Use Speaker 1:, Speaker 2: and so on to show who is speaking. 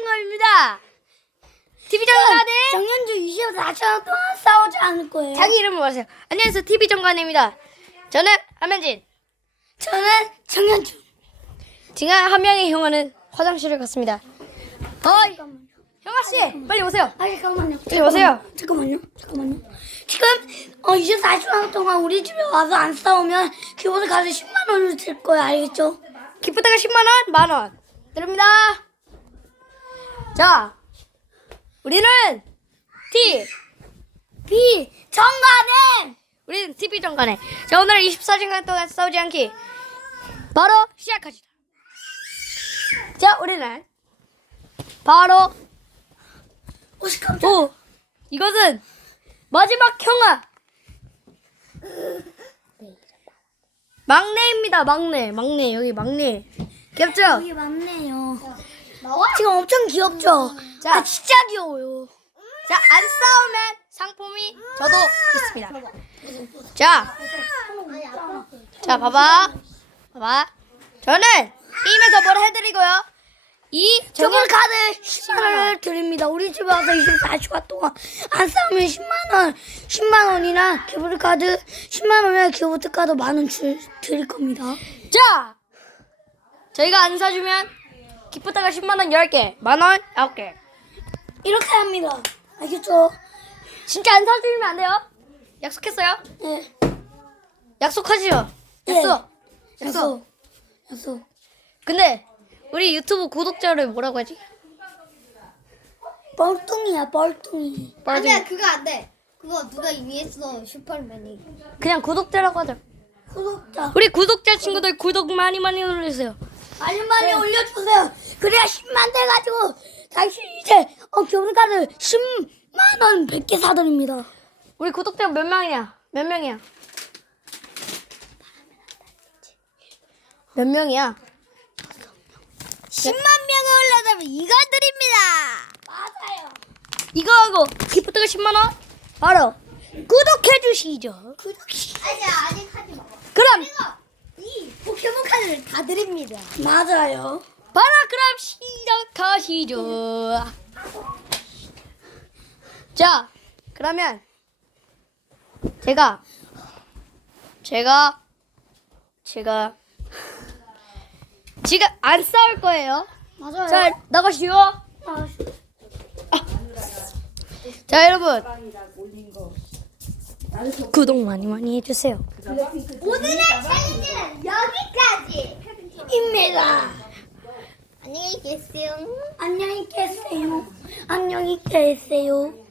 Speaker 1: 정감입니다. TV 정관은
Speaker 2: 정현주 24시간 동안 싸우지 않을 거예요.
Speaker 1: 자기 이름을 말하세요. 안녕하세요. TV 정관입니다. 저는 함현진.
Speaker 2: 저는 정현주.
Speaker 1: 지금 한 명의 형아는 화장실을 갔습니다. 어이, 형아 씨, 빨리 오세요.
Speaker 2: 잠깐만요.
Speaker 1: 네, 오세요.
Speaker 2: 잠깐만요. 지금 24시간 동안 우리 집에 와서 안 싸우면 키보드 가서 10만 원을 줄 거예요. 알겠죠?
Speaker 1: 기프트가 10만 원, 만 원. 드립니다. 자, 우리는
Speaker 2: 정관은
Speaker 1: 우리는 TV 정관에. 자, 오늘 24시간 동안 싸우지 않기. 바로 시작하시다. 자, 우리는 바로 이것은 마지막 형아 막내입니다. 막내 여기 막내 귀엽죠?
Speaker 2: 이게 맞네요. 지금 엄청 귀엽죠?
Speaker 1: 자.
Speaker 2: 진짜 귀여워요.
Speaker 1: 자, 안 싸우면 상품이 저도 있습니다. 자, 봐봐. 저는 게임에서 뭘 해드리고요. 이
Speaker 2: 저번 카드 10만 원을 드립니다. 우리 집에 와서 24시간 동안 안 싸우면 10만 원이나 기프트 카드 10만 원이나 기프트 카드 만 원 드릴 겁니다.
Speaker 1: 자, 저희가 안 사주면 기프트가 10만 원 10개, 만 원 9개.
Speaker 2: 이렇게 합니다. 알겠죠?
Speaker 1: 진짜 안 사주면 안 돼요? 약속했어요?
Speaker 2: 네.
Speaker 1: 약속하지요?
Speaker 2: 네.
Speaker 1: 약속. 근데 우리 유튜브 구독자를 뭐라고 하지?
Speaker 2: 뻘뚱이야, 뻘뚱이.
Speaker 3: 아니야 그거 안 돼. 그거 누가 이미 했어 슈퍼맨이.
Speaker 1: 그냥 구독자라고 하자.
Speaker 2: 구독자.
Speaker 1: 우리 구독자 친구들 구독 많이 눌러주세요.
Speaker 2: 많이 올려주세요. 그래야 10만 돼가지고 다시 이제 기프트 카드 10만 원 100개 사드립니다.
Speaker 1: 우리 구독자 몇 명이야? 몇 명이야?
Speaker 3: 10만 명을 올라가면 이거 드립니다.
Speaker 2: 맞아요.
Speaker 1: 이거 하고 기프트가 10만 원? 바로 구독해 주시죠.
Speaker 3: 아니야 아직 하지 마.
Speaker 1: 그럼
Speaker 3: 이 포켓몬 카드를 다 드립니다.
Speaker 2: 맞아요.
Speaker 1: 바로 그럼 시작하시죠. 자, 그러면 제가 지금 안 싸울 거예요.
Speaker 2: 맞아요.
Speaker 1: 자, 나가시오. 자, 여러분 구독 많이 해주세요.
Speaker 3: 오늘의 챌린지는 여기까지.
Speaker 2: 입니다.
Speaker 3: 안녕히 계세요.
Speaker 2: 안녕히 계세요. 안녕히 계세요.